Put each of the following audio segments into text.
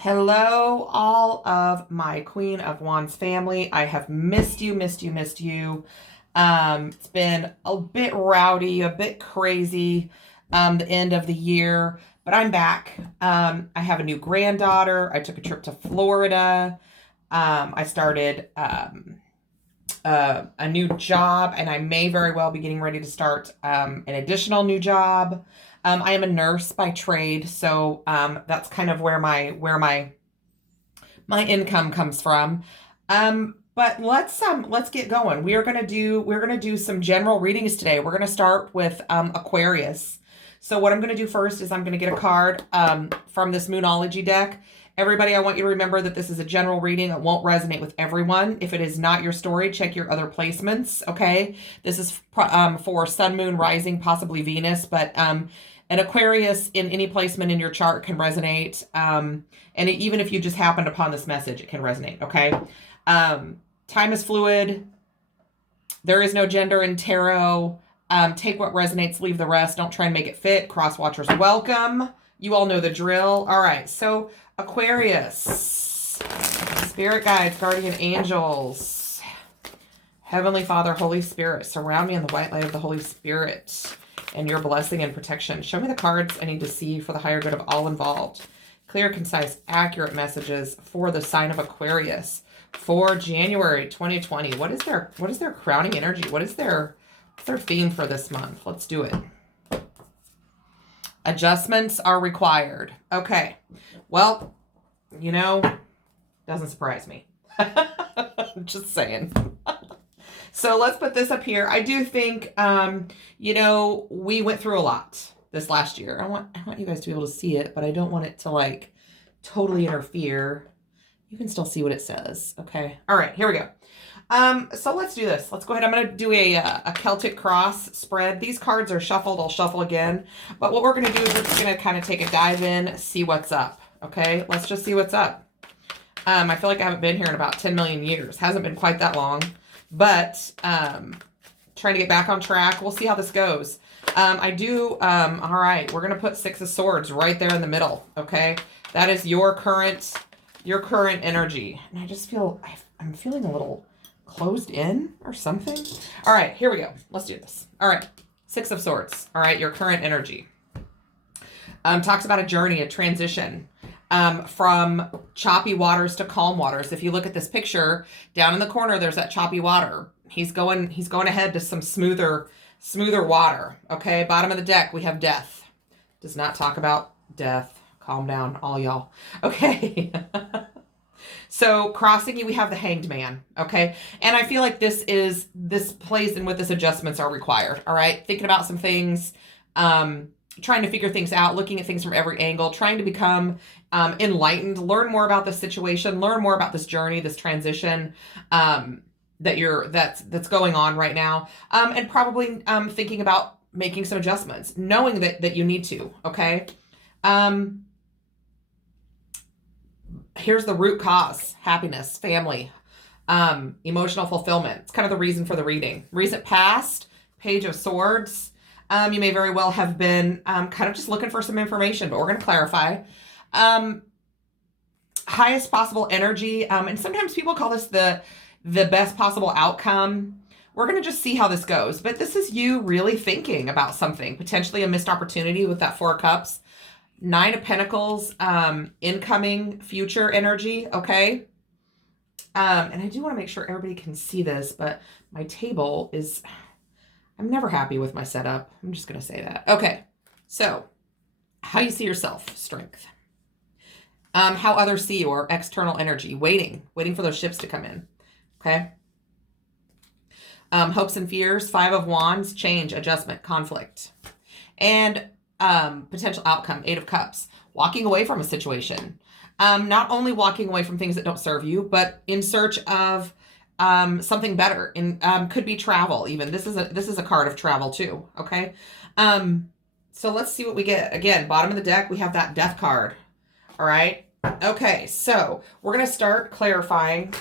Hello, all of my Queen of Wands family. I have missed you, missed you, missed you. It's been a bit rowdy, a bit crazy, the end of the year, but I'm back. I have a new granddaughter. I took a trip to Florida. I started a new job, and I may very well be getting ready to start an additional new job. I am a nurse by trade, so that's kind of where my income comes from. But let's get going. We're gonna do some general readings today. We're gonna start with Aquarius. So what I'm gonna do first is I'm gonna get a card from this Moonology deck. Everybody, I want you to remember that this is a general reading. It won't resonate with everyone. If it is not your story, check your other placements, okay? This is for Sun, Moon, Rising, possibly Venus, but an Aquarius in any placement in your chart can resonate. And even if you just happened upon this message, it can resonate, okay? Time is fluid. There is no gender in tarot. Take what resonates, leave the rest. Don't try and make it fit. Cross watchers welcome. You all know the drill. All right, so Aquarius, spirit guides, guardian angels, Heavenly Father, Holy Spirit, surround me in the white light of the Holy Spirit and your blessing and protection. Show me the cards I need to see for the higher good of all involved. Clear, concise, accurate messages for the sign of Aquarius for January 2020. What is their crowning energy? What's their theme for this month? Let's do it. Adjustments are required. Okay. Well, doesn't surprise me. Just saying. So let's put this up here. I do think, we went through a lot this last year. I want you guys to be able to see it, but I don't want it to totally interfere. You can still see what it says. Okay. All right, here we go. So let's do this. Let's go ahead. I'm going to do a Celtic cross spread. These cards are shuffled. I'll shuffle again. But what we're going to do is we're just going to kind of take a dive in, see what's up. Okay. Let's just see what's up. I feel like I haven't been here in about 10 million years. Hasn't been quite that long, but trying to get back on track. We'll see how this goes. All right. We're going to put Six of Swords right there in the middle. Okay. That is your current energy. And I just feel, I'm feeling a little closed in or something. All right, here we go. Let's do this. All right, Six of Swords. All right, your current energy. Talks about a journey, a transition from choppy waters to calm waters. If you look at this picture down in the corner, there's that choppy water. He's going ahead to some smoother water. Okay, bottom of the deck, we have death. Does not talk about death. Calm down, all y'all. Okay. So crossing you, we have the Hanged Man, okay? And I feel like this plays in with this adjustments are required, all right? Thinking about some things, trying to figure things out, looking at things from every angle, trying to become enlightened, learn more about this situation, learn more about this journey, this transition that's going on right now, and probably thinking about making some adjustments, knowing that you need to, okay? Here's the root cause: happiness, family, emotional fulfillment. It's kind of the reason for the reading. Recent past, Page of Swords. You may very well have been kind of just looking for some information, but we're going to clarify. Highest possible energy. And sometimes people call this the best possible outcome. We're going to just see how this goes. But this is you really thinking about something, potentially a missed opportunity with that Four of Cups. Nine of Pentacles, incoming future energy, okay? And I do want to make sure everybody can see this, but my table is, I'm never happy with my setup. I'm just going to say that. Okay, so how you see yourself, strength. How others see you, or external energy, waiting for those ships to come in, okay? Hopes and fears, Five of Wands, change, adjustment, conflict. And potential outcome, Eight of Cups, walking away from a situation. Not only walking away from things that don't serve you, but in search of something better. Could be travel even. This is a card of travel too, okay? So let's see what we get. Again, bottom of the deck, we have that Death card. All right? Okay, so we're going to start clarifying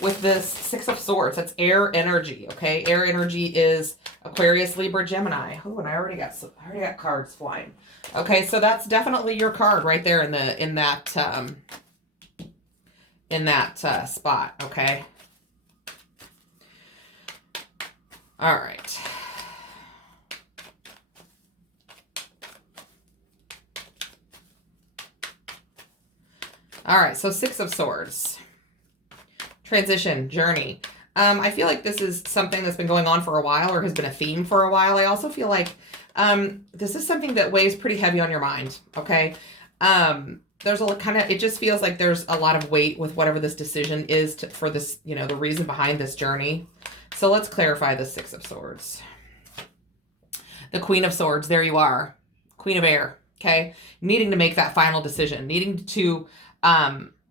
with this Six of Swords. That's air energy, okay? Air energy is Aquarius, Libra, Gemini. Oh, and I already got cards flying. Okay, so that's definitely your card right there in that spot, okay? All right. All right, so Six of Swords. Transition, journey. I feel like this is something that's been going on for a while or has been a theme for a while. I also feel like this is something that weighs pretty heavy on your mind, okay? There's a kind of, it just feels like there's a lot of weight with whatever this decision is for this, you know, the reason behind this journey. So let's clarify the Six of Swords. The Queen of Swords, there you are. Queen of Air, okay? Needing to make that final decision, needing to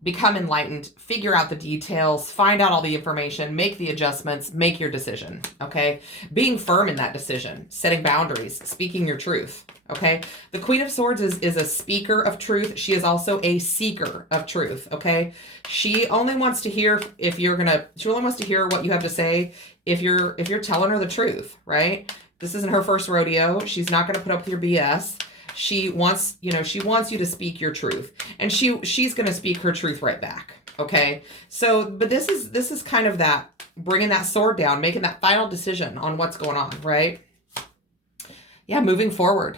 become enlightened, figure out the details, find out all the information, make the adjustments, make your decision, okay? Being firm in that decision, setting boundaries, speaking your truth, okay? The Queen of Swords is a speaker of truth. She is also a seeker of truth, okay? She only wants to hear she only wants to hear what you have to say if you're telling her the truth, right? This isn't her first rodeo. She's not going to put up with your BS. She wants you to speak your truth, and she's going to speak her truth right back. Okay. So, but this is kind of that bringing that sword down, making that final decision on what's going on, right? Yeah. Moving forward.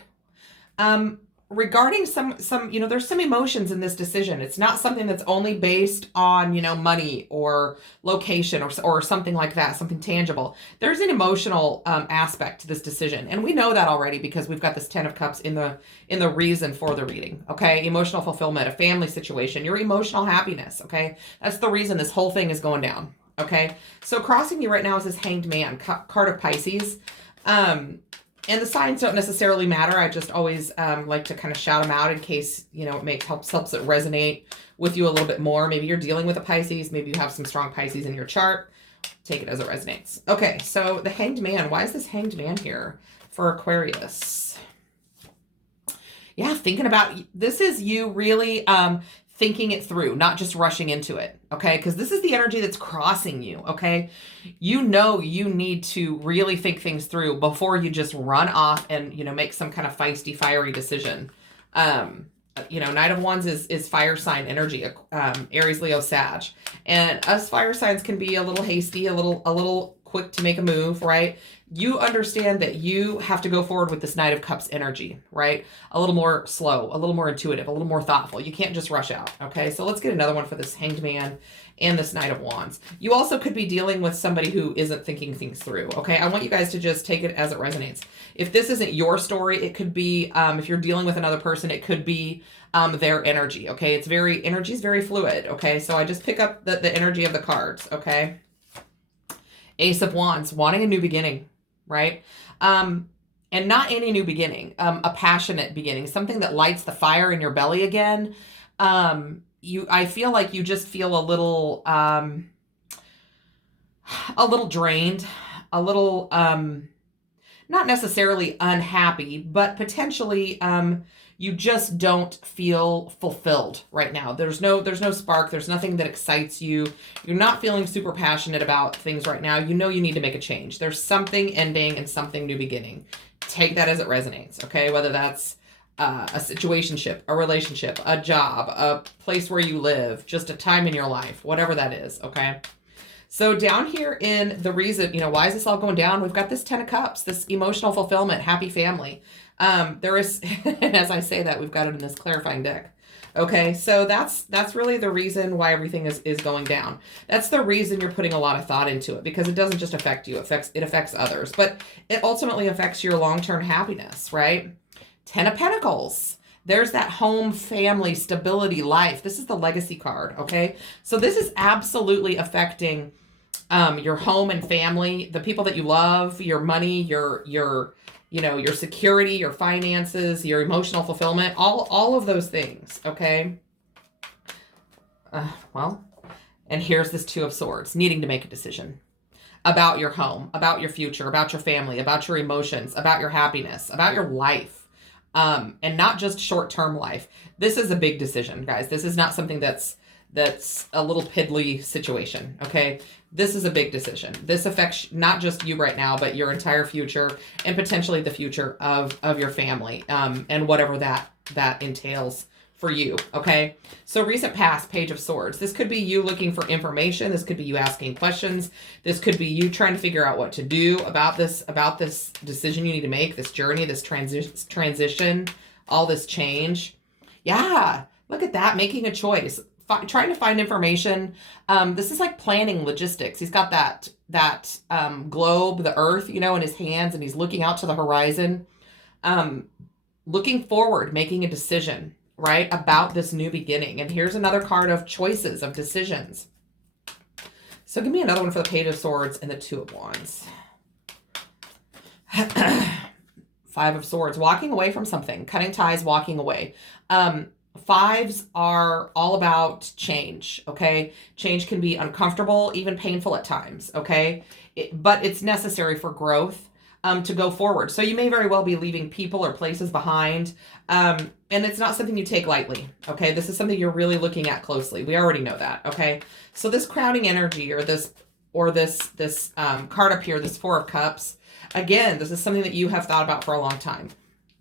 Regarding some, there's some emotions in this decision. It's not something that's only based on, money or location or something like that, something tangible. There's an emotional aspect to this decision. And we know that already because we've got this 10 of Cups in the reason for the reading. Okay. Emotional fulfillment, a family situation, your emotional happiness. Okay. That's the reason this whole thing is going down. Okay. So crossing you right now is this Hanged Man, card of Pisces. And the signs don't necessarily matter. I just always like to kind of shout them out in case, it helps it resonate with you a little bit more. Maybe you're dealing with a Pisces. Maybe you have some strong Pisces in your chart. Take it as it resonates. Okay, so the Hanged Man. Why is this Hanged Man here for Aquarius? Yeah, thinking about, this is you really thinking it through, not just rushing into it, okay? Because this is the energy that's crossing you, okay? You need to really think things through before you just run off and, make some kind of feisty, fiery decision. Knight of Wands is fire sign energy, Aries, Leo, Sag. And us fire signs can be a little hasty, a little quick to make a move, right? You understand that you have to go forward with this Knight of Cups energy, right? A little more slow, a little more intuitive, a little more thoughtful. You can't just rush out, okay? So let's get another one for this Hanged Man and this Knight of Wands. You also could be dealing with somebody who isn't thinking things through, okay? I want you guys to just take it as it resonates. If this isn't your story, it could be, if you're dealing with another person, it could be their energy, okay? Energy is very fluid, okay? So I just pick up the energy of the cards, okay? Ace of Wands, wanting a new beginning, right? And not any new beginning, a passionate beginning, something that lights the fire in your belly again. I feel like you just feel a little drained, a little, not necessarily unhappy, but potentially, you just don't feel fulfilled right now. There's no spark. There's nothing that excites you. You're not feeling super passionate about things right now. You need to make a change. There's something ending and something new beginning. Take that as it resonates, okay? Whether that's a situationship, a relationship, a job, a place where you live, just a time in your life, whatever that is, okay? So down here in the reason, why is this all going down? We've got this 10 of Cups, this emotional fulfillment, happy family. There is, and as I say that, we've got it in this clarifying deck. Okay, so that's really the reason why everything is going down. That's the reason you're putting a lot of thought into it, because it doesn't just affect you, it affects others, but it ultimately affects your long-term happiness, right? 10 of Pentacles. There's that home, family, stability, life. This is the legacy card, okay? So this is absolutely affecting your home and family, the people that you love, your money, your security, your finances, your emotional fulfillment, all of those things, okay? And here's this Two of Swords, needing to make a decision about your home, about your future, about your family, about your emotions, about your happiness, about your life. And not just short-term life. This is a big decision, guys. This is not something that's that's a little piddly situation, okay? This is a big decision. This affects not just you right now, but your entire future and potentially the future of your family, and whatever that entails for you, okay? So recent past, Page of Swords. This could be you looking for information. This could be you asking questions. This could be you trying to figure out what to do about this decision you need to make, this journey, this transition, all this change. Yeah, look at that, making a choice. Trying to find information. This is like planning logistics. He's got that globe, the earth, you know, in his hands, and he's looking out to the horizon, looking forward, making a decision, right, about this new beginning. And here's another card of choices, of decisions. So give me another one for the Page of Swords and the Two of Wands. Five of Swords, walking away from something, cutting ties, walking away. Fives are all about change, okay? Change can be uncomfortable, even painful at times, okay? But it's necessary for growth, to go forward. So you may very well be leaving people or places behind, and it's not something you take lightly, okay? This is something you're really looking at closely. We already know that, okay? So this crowning energy, or this card up here, this Four of Cups, again, this is something that you have thought about for a long time.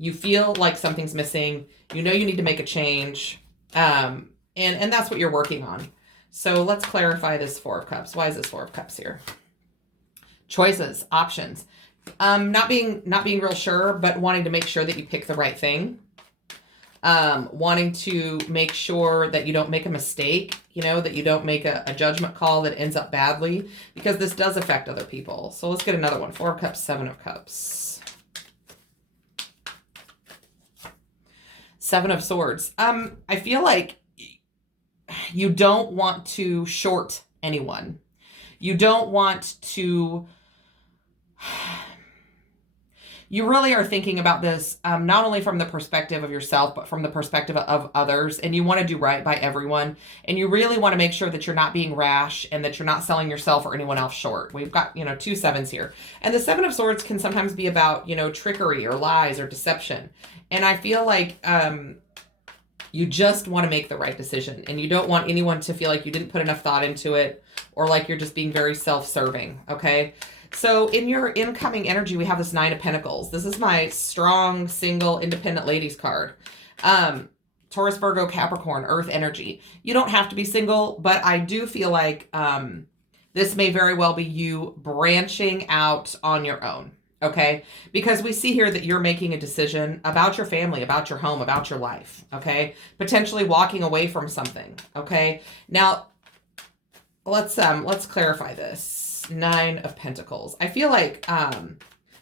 You feel like something's missing. You know you need to make a change. And that's what you're working on. So let's clarify this Four of Cups. Why is this Four of Cups here? Choices, options. Not being real sure, but wanting to make sure that you pick the right thing. Wanting to make sure that you don't make a mistake, you know, that you don't make a judgment call that ends up badly, because this does affect other people. So let's get another one. Four of Cups, Seven of Cups. Seven of Swords. I feel like you don't want to short anyone. You don't want to... You really are thinking about this, not only from the perspective of yourself, but from the perspective of others. And you want to do right by everyone. And you really want to make sure that you're not being rash and that you're not selling yourself or anyone else short. We've got, you know, two sevens here. And the Seven of Swords can sometimes be about, you know, trickery or lies or deception. And I feel like you just want to make the right decision. And you don't want anyone to feel like you didn't put enough thought into it, or like you're just being very self-serving, okay? So in your incoming energy, we have this Nine of Pentacles. This is my strong, single, independent ladies card. Taurus, Virgo, Capricorn, Earth energy. You don't have to be single, but I do feel like this may very well be you branching out on your own, okay? Because we see here that you're making a decision about your family, about your home, about your life, okay? Potentially walking away from something, okay? Now, let's clarify this. Nine of Pentacles. I feel like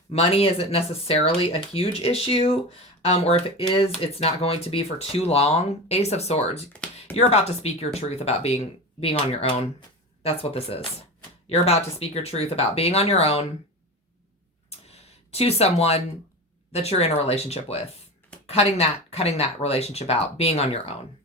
money isn't necessarily a huge issue, or if it is, it's not going to be for too long. Ace of Swords. You're about to speak your truth about being on your own. That's what this is. You're about to speak your truth about being on your own to someone that you're in a relationship with. Cutting that relationship out, being on your own.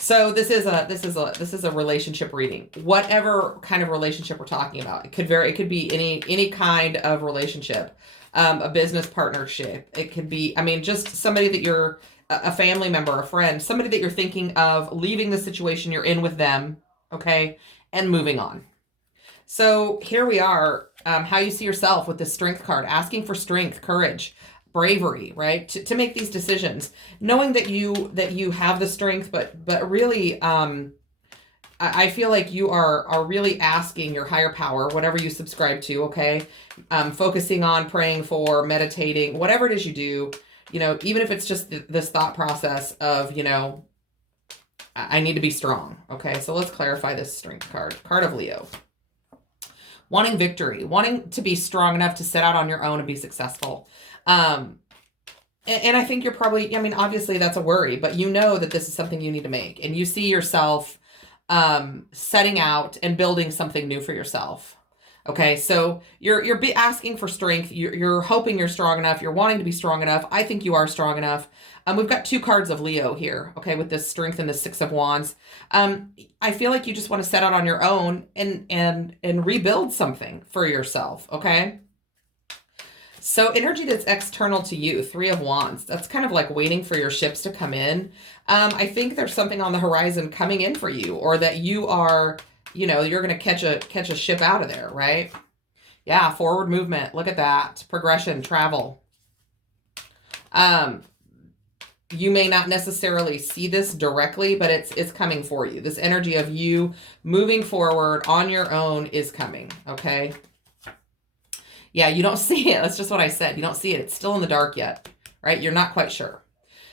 So this is a relationship reading. Whatever kind of relationship we're talking about. It could be any kind of relationship. A business partnership. It could be, I mean, just somebody that you're a family member, a friend, somebody that you're thinking of leaving the situation you're in with them, okay, and moving on. So here we are, how you see yourself with this Strength card, asking for strength, courage, bravery, right? To make these decisions, knowing that you have the strength, but really, I feel like you are really asking your higher power, whatever you subscribe to, okay? Focusing on praying for, meditating, whatever it is you do, you know, even if it's just this thought process of, you know, I need to be strong, okay? So let's clarify this Strength card. Card of Leo. Wanting victory, wanting to be strong enough to set out on your own and be successful. And I think you're probably, I mean, obviously that's a worry, but you know that this is something you need to make. And you see yourself setting out and building something new for yourself. Okay, so you're asking for strength. You're hoping you're strong enough. You're wanting to be strong enough. I think you are strong enough. We've got two cards of Leo here, okay, with this Strength and the Six of Wands. I feel like you just want to set out on your own and rebuild something for yourself, okay? So energy that's external to you, Three of Wands. That's kind of like waiting for your ships to come in. I think there's something on the horizon coming in for you, or that you are, you know, you're going to catch a ship out of there, right? Yeah, forward movement. Look at that. Progression, travel. You may not necessarily see this directly, but it's coming for you. This energy of you moving forward on your own is coming, okay? Yeah, you don't see it. That's just what I said. You don't see it. It's still in the dark yet, right? You're not quite sure.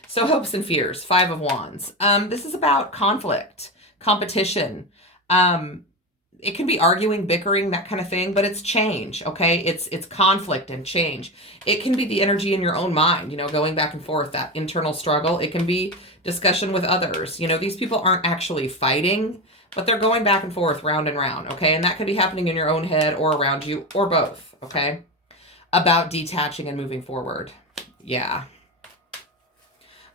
So hopes and fears, Five of Wands. This is about conflict, competition. It can be arguing, bickering, that kind of thing, but it's change, okay? It's conflict and change. It can be the energy in your own mind, you know, going back and forth, that internal struggle. It can be discussion with others. You know, these people aren't actually fighting, but they're going back and forth, round and round, okay? And that could be happening in your own head or around you, or both, okay? About detaching and moving forward. Yeah.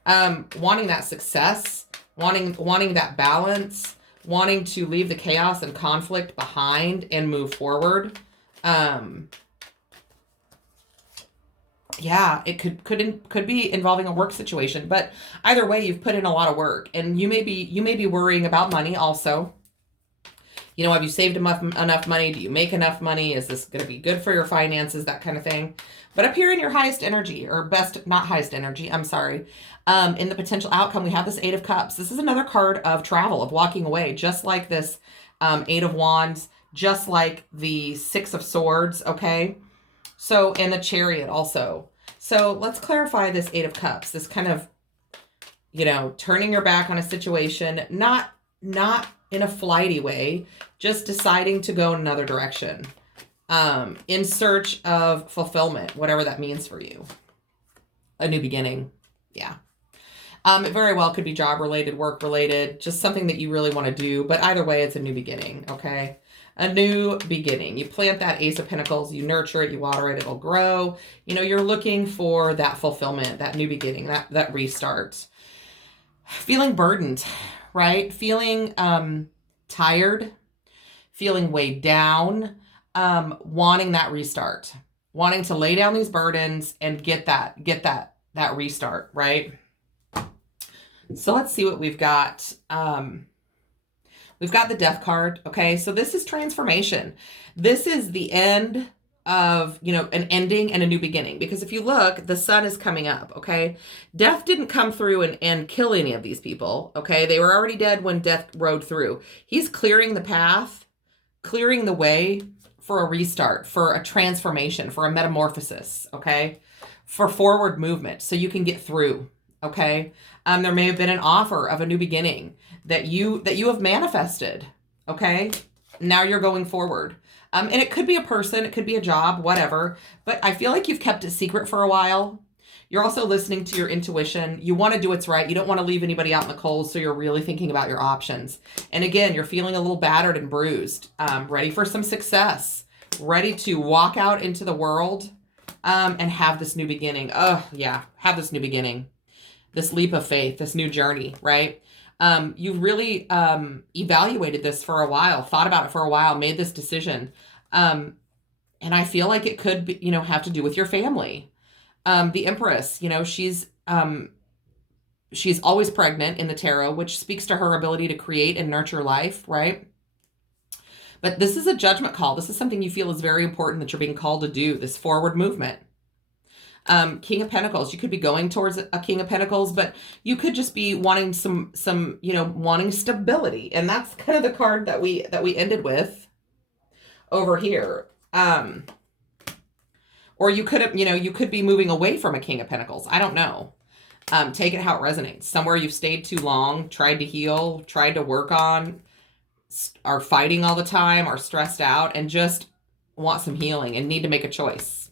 Wanting that success, wanting that balance, wanting to leave the chaos and conflict behind and move forward. Yeah, it could be involving a work situation, but either way, you've put in a lot of work, and you may be worrying about money also. You know, have you saved enough money? Do you make enough money? Is this going to be good for your finances? That kind of thing. But up here in your highest energy, or best, not highest energy, I'm sorry, in the potential outcome, we have this Eight of Cups. This is another card of travel, of walking away, just like this Eight of Wands, just like the Six of Swords, okay? So, and the Chariot also. So let's clarify this Eight of Cups, this kind of, you know, turning your back on a situation, not in a flighty way, just deciding to go in another direction, in search of fulfillment, whatever that means for you. A new beginning. Yeah. It very well could be job related, work related, just something that you really want to do. But either way, it's a new beginning. Okay. A new beginning. You plant that Ace of Pentacles, you nurture it, you water it, it'll grow. You know, you're looking for that fulfillment, that new beginning, that restart. Feeling burdened, right? Feeling tired, feeling weighed down, wanting that restart, wanting to lay down these burdens and get that restart, right? So let's see what we've got. We've got the Death card. Okay, so this is transformation. This is the end of, you know, an ending and a new beginning. Because if you look, the sun is coming up, okay? Death didn't come through and kill any of these people, okay? They were already dead when death rode through. He's clearing the path, clearing the way for a restart, for a transformation, for a metamorphosis, okay? For forward movement, so you can get through, okay? There may have been an offer of a new beginning that you have manifested, okay? Now you're going forward. And it could be a person, it could be a job, whatever. But I feel like you've kept it secret for a while. You're also listening to your intuition. You want to do what's right. You don't want to leave anybody out in the cold, so you're really thinking about your options. And again, you're feeling a little battered and bruised, ready for some success, ready to walk out into the world and have this new beginning. Oh, yeah, have this new beginning, this leap of faith, this new journey, right? You've really evaluated this for a while, thought about it for a while, made this decision. And I feel like it could be, you know, have to do with your family. The Empress, you know, she's always pregnant in the tarot, which speaks to her ability to create and nurture life, right? But this is a judgment call. This is something you feel is very important that you're being called to do, this forward movement. King of Pentacles, you could be going towards a King of Pentacles, but you could just be wanting some, you know, wanting stability. And that's kind of the card that we ended with over here. Or you could have, you know, you could be moving away from a King of Pentacles. I don't know. Take it how it resonates. Somewhere you've stayed too long, tried to heal, tried to work on, are fighting all the time, are stressed out, and just want some healing and need to make a choice.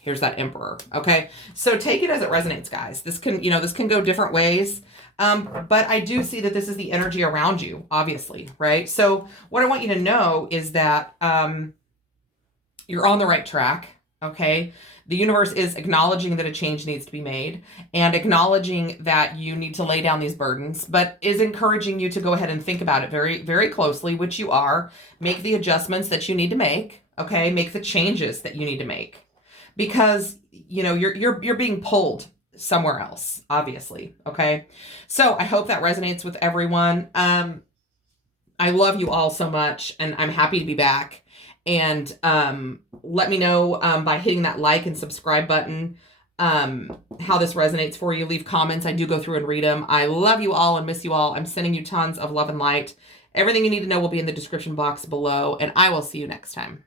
Here's that Emperor. Okay. So take it as it resonates, guys. This can, you know, this can go different ways. But I do see that this is the energy around you, obviously, right? So what I want you to know is that, you're on the right track. Okay. The universe is acknowledging that a change needs to be made and acknowledging that you need to lay down these burdens, but is encouraging you to go ahead and think about it very, very closely, which you are. Make the adjustments that you need to make. Okay. Make the changes that you need to make. because, you know, you're being pulled somewhere else, obviously. Okay. So I hope that resonates with everyone. I love you all so much, and I'm happy to be back. And let me know by hitting that like and subscribe button how this resonates for you. Leave comments. I do go through and read them. I love you all and miss you all. I'm sending you tons of love and light. Everything you need to know will be in the description box below, and I will see you next time.